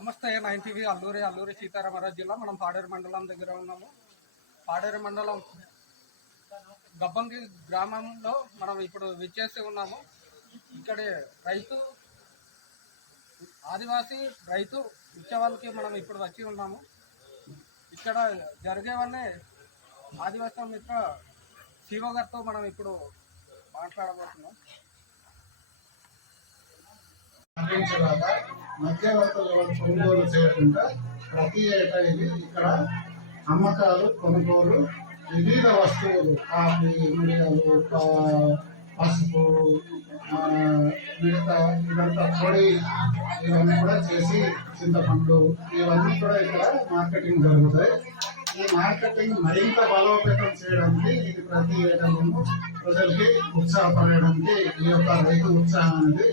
నమస్తే nine TV Alluri Alluri Sitaramaraju జిల్లా. మనం పాడేరు మండలం దగ్గర ఉన్నాము. పాడేరు మండలం గబ్బంగి గ్రామంలో మనం ఇప్పుడు విచ్చేసి ఉన్నాము. ఇక్కడ రైతు ఆదివాసీ రైతు ఉత్సవాలకి మనం ఇప్పుడు వచ్చి ఉన్నాము. ఇక్కడ జరిగేవన్నీ ఆదివాసీ మిత్ర శివ గారితో మనం ఇప్పుడు మాట్లాడబోతున్నాం. మధ్యవర్తులు కొనుగోలు చేయకుండా ప్రతి ఏటా ఇది ఇక్కడ అమ్మకాలు కొనుగోలు వివిధ వస్తువులు కాఫీ మిరియాలు పసుపు ఆ, మిగతా ఇదంతా పొడి ఇవన్నీ కూడా చేసి చింతపండు ఇవన్నీ కూడా ఇక్కడ మార్కెటింగ్ జరుగుతాయి. ఈ మార్కెటింగ్ మరింత బలోపేతం చేయడానికి ఇది ప్రతి ఏటా ప్రజలకి ఉత్సాహపడడానికి ఈ యొక్క రైతు ఉత్సాహం అనేది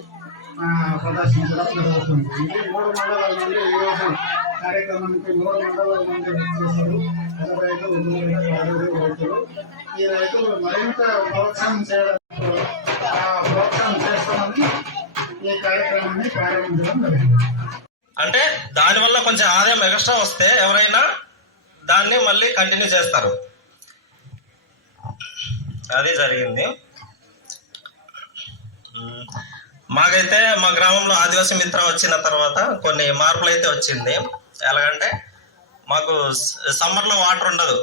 ప్రదర్శించడం జరుగుతుంది. ఇది మూడు మండలాల నుండి ఈరోజు కార్యక్రమానికి మూడు మండలాల నుండి వచ్చేసారు. రైతులు ఉద్యోగులు రైతులు. ఈ రైతులు మరింత ప్రోత్సాహం చేయడం ప్రోత్సాహం చేస్తామని ఈ కార్యక్రమాన్ని ప్రారంభించడం జరిగింది. అంటే దానివల్ల కొంచెం ఆదాయం ఎక్స్ట్రా వస్తే ఎవరైనా దాన్ని మళ్ళీ కంటిన్యూ చేస్తారు. అది జరిగింది. మాకైతే మా గ్రామంలో ఆదివాసీ మిత్ర వచ్చిన తర్వాత కొన్ని మార్పులు అయితే వచ్చింది. ఎలాగంటే మాకు సమ్మర్లో వాటర్ ఉండదు.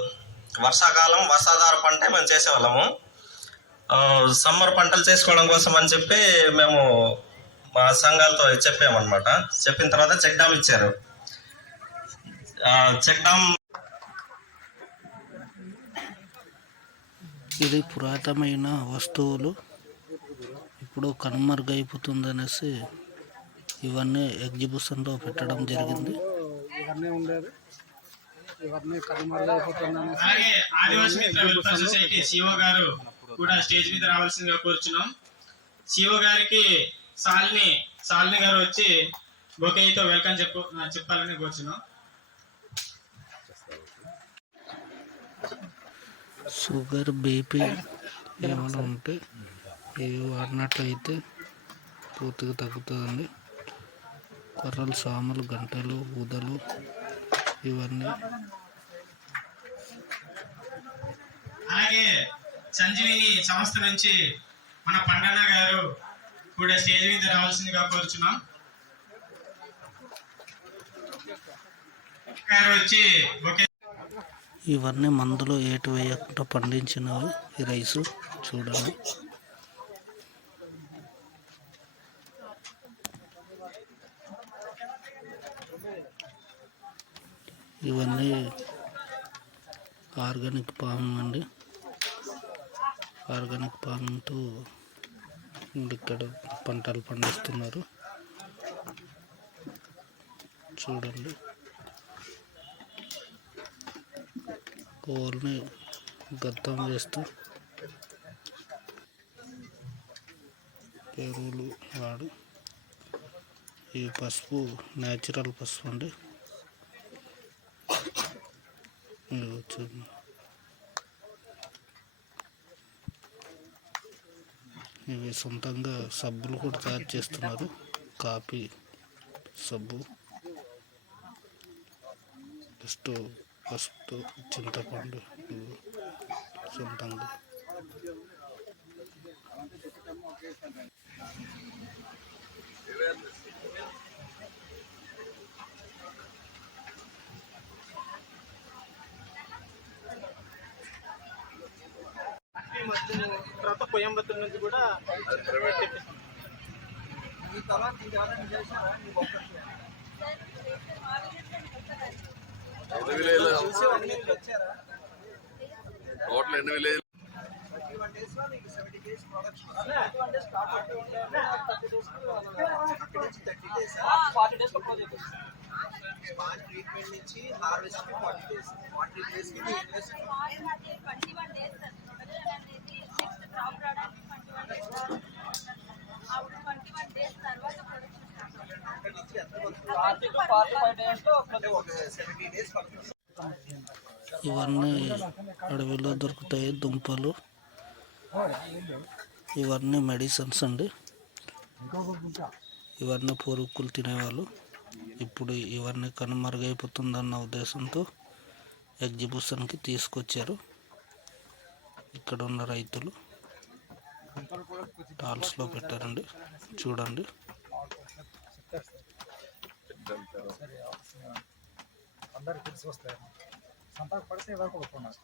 వర్షాకాలం వర్షాధార పంటే మేము చేసేవాళ్ళము. సమ్మర్ పంటలు చేసుకోవడం కోసం అని చెప్పి మేము మా సంఘాలతో చెప్పామన్నమాట. చెప్పిన తర్వాత చెక్ డామ్ ఇచ్చారు. చెక్ డామ్ ఇది పురాతనమైన వస్తువులు. ఇప్పుడు కనుమరుగైపోతుందనేసి ఇవన్నీ ఎగ్జిబిషన్లో పెట్టడం జరిగింది. ఇవన్నీ ఉండేది ఇవన్నీ మిత్ర వెల్ఫేర్ సొసైటీ సిఓ గారు కూడా స్టేజ్ మీద రావాల్సిందిగా కోరుచున్నాం. సిఓ గారికి సాలిని సాలిని గారు వచ్చి బొకేతో వెల్కమ్ చెప్పు చెప్పాలని కోరుచున్నాం. షుగర్ బీపీ ఏమైనా ఉంటే ఇవి వాడినట్లయితే పూర్తిగా తగ్గుతుందండి. కొర్రలు సాములు గంటలు ఊదలు ఇవన్నీ. అలాగే సంజీవిని సంస్థ నుంచి మన పండన్న గారు కూడా స్టేజ్ మీద రావాల్సిందిగా కోరుచున్నాం. గారు వచ్చి ఇవన్నీ మందులు ఏటు వేయకుండా పండించినవి. ఈ రైసు చూడండి. ఇవన్నీ ఆర్గానిక్ ఫార్మింగ్ అండి. ఆర్గానిక్ ఫార్మింగ్తో ఇక్కడ పంటలు పండిస్తున్నారు. చూడండి. కోల్ని గద్దం చేస్తూ ఎరువులు వాడు ఈ పసుపు న్యాచురల్ పసుపు అండి. చూడండి ఇవి సొంతంగా సబ్బులు కూడా తయారు చేస్తున్నారు. కాఫీ సబ్బు జస్ట్ పసుపు చింతపండు సొంతంగా. కోయంబత్తూరు నుంచి కూడా టోటల్ ఎన్ని విలేజ్ ట్రీట్మెంట్ నుంచి హార్వెస్ట్కి ఫార్టీ డేస్ ఫార్టీ డేస్కి మీ ఇన్వెస్ట్ అంటే ఒక సెవెంటీ డేస్ పడుతుంది ఇవన్నీ అడవిలో దొరుకుతాయి దుంపలు. ఇవన్నీ మెడిసిన్స్ అండి. ఇవన్నీ పూర్వకులు తినేవాళ్ళు. ఇప్పుడు ఇవన్నీ కనుమరుగైపోతుందన్న ఉద్దేశంతో ఎగ్జిబిషన్కి తీసుకొచ్చారు. ఇక్కడ ఉన్న రైతులు. టాల్స్లో పెట్టారండి. చూడండి. అందరికి తెలిసి వస్తాయి. సంతాకు పడితే వరకు ఒప్పుకున్నారు